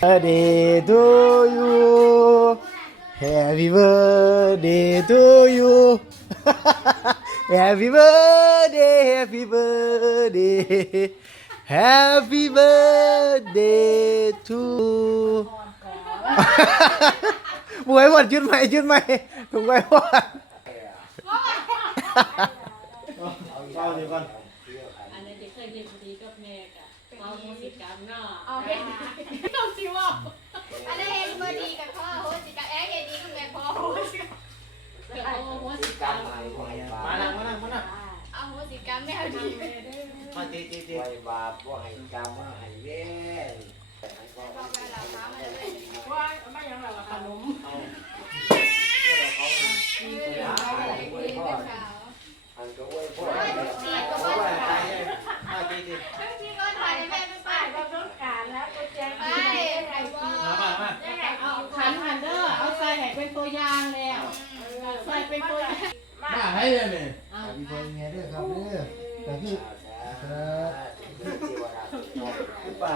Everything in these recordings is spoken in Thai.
birthday to you Happy birthday to you Happy birthday Happy birthday Happy birthday to บวยหมดยืดไหมยืดไหมถูกไหมพ่อเอาเดี๋ยวก่อน อันนี้จะเคยเรียนพอดีกับแม่กะ เอาโมสิกรรมเนาะเอาเฮ็ดต้องสิว่าอันนี้เห็นบดีกับพ่อโหสิกับแอ๊เห็นดีกับแม่พ่อโหสิกับเดี๋ยวเอาโมสิกรรมมานั่งมานั่งมานั่งเอาโหสิกับแม่ดีมาเจ๊เจ๊เจ๊ไว้บาปว่าให้กรรมว่าให้เวรพ่อไปหลับน้ำเลยว่าไม่ยังหรอกขนม อันก็ไว้พ่อ สีก็ว่า มาเจ๊เจ๊ สีก็ถ่ายแม่ไม่ไป ก็ต้องการแล้วก็แจ้ง ไปไหนบ่ มามามา เอาขันหันเด้อเอาใส่ให้เป็นตัว อย่างแล้วใส่เป็นตัวอย่างมาให้เลยเนี่ยเอามีคนไงด้วยครับเด้อแต่พี่คือป่า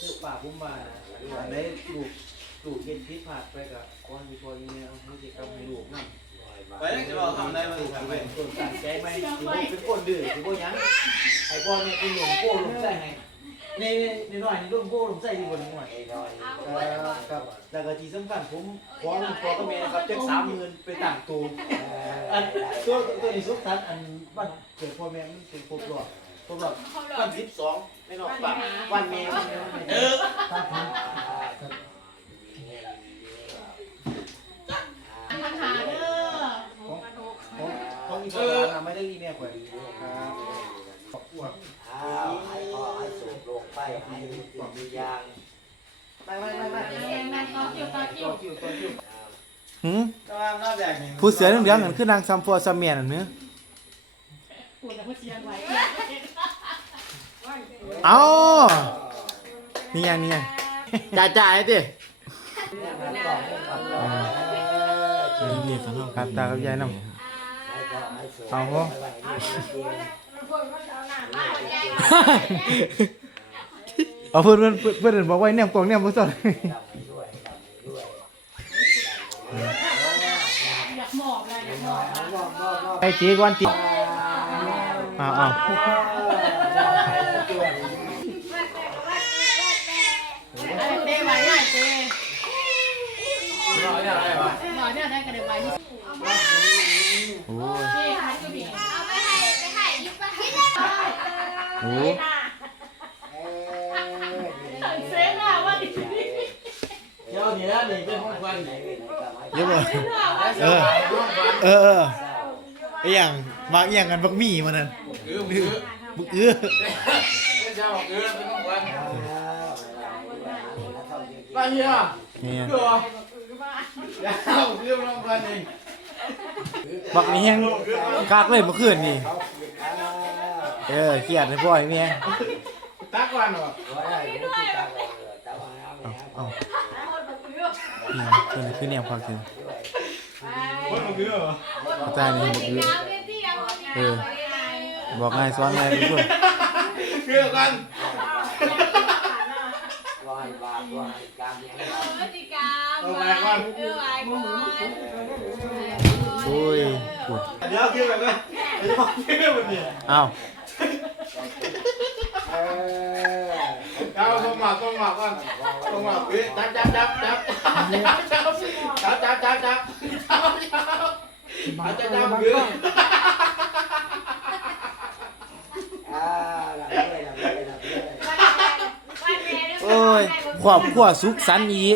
คือป่าพุ่มมาได้ลูกลูกเย็นพิษผาดไปกับก้อนมีพอยังไงเอาพฤติกรรมให้ลูกนั่นไปแล้วจะบอกทำได้ไหมทำไปคนตั้งใจไหมเป็นคนดื้อคือพวกยังไอ้พ่อเนี่ยเป็นหลวงโป้หลวงใส่ให้ในในหน่อยนี่หลวงโป้หลวงใส่ดีกว่าหน่อยครับแล้วก็ที่สำคัญผมขอหลวงพ่อก็แม่ครับจักสามหมื่นไปต่างตูอันตัวตัวนี้สุดท้ายอันวันเกิดพ่อแม่มันเป็นครบรอบครบรอบวันที่สองในนอกปากวันแม่เออปัญหาเด้อของอีกคนนะไม่ได้รีเมียกว่าครับอ้าวให้พ่อให้สูบโลกไป ให้ติดวิญญาณไม่ไม่ไม่ไม่แรงนั่นก็คิวต่อคิวคิวตัวคิวหืมก็ว่าหน้าแบบนี้ผู้เสือเรื่องเรื่อนั่นคือนางซัมฟัวซัมเมียนอันเนื้อปวดหัวเสียงไว้เอานี่ยังนี่ยังจ่ายจ่ายดิเรียกกันเนาะครับตากับยายน้ำให้อให้สูบเอา เอาเพื่อนเพื่อนเพื่อนบอกไว้เนี่ยกล่องเนี่ยมุสลิมอยากหมอบเลยอยากหมอบไอ้ตีก่อนตีเอาเอาเต้ไว้ได้เต้เอาเนี่ยอะไรวะหน่อยเนี่ยได้กระเด็นไว้นี่โอ้ยเต้ขายก็มีเอาไปให้ไปให้ยิบไปให้ได้ โอ้ เซ็งอะว่าดิ เดี๋ยวนี้นะนี่เป็นห้องควันไหนเยอะเลยเออ เออเออไอ้อย่างบางอย่างกันบักหมี่มันนั่นบุกเอื้อบ้านเฮียเนี่ยเดี๋ยวเอาเรื่องห้องควันเองบักนี่ยังกากเลยเมื่อคืนนี่ เออเครียดเลยพ่อยเมียตักวันเหรอเอาเอา เนี่ยนี้คือแนวความจริงกระจายนี่หมดเยอเออบอกง่ายซ้อนง่ายทุกคนเชื่อกันวายกามช่วยปวดเดี๋เอา เอาต้องหมักต้องหมักก่อนต้องหมักเฮ้ยจับจับจับจับจับจับจับจับจับจับจับจับจับคืออ่าหลับเลยหลับเลยหลับเลยโอ้ยครอบครัวสุขสันต์อี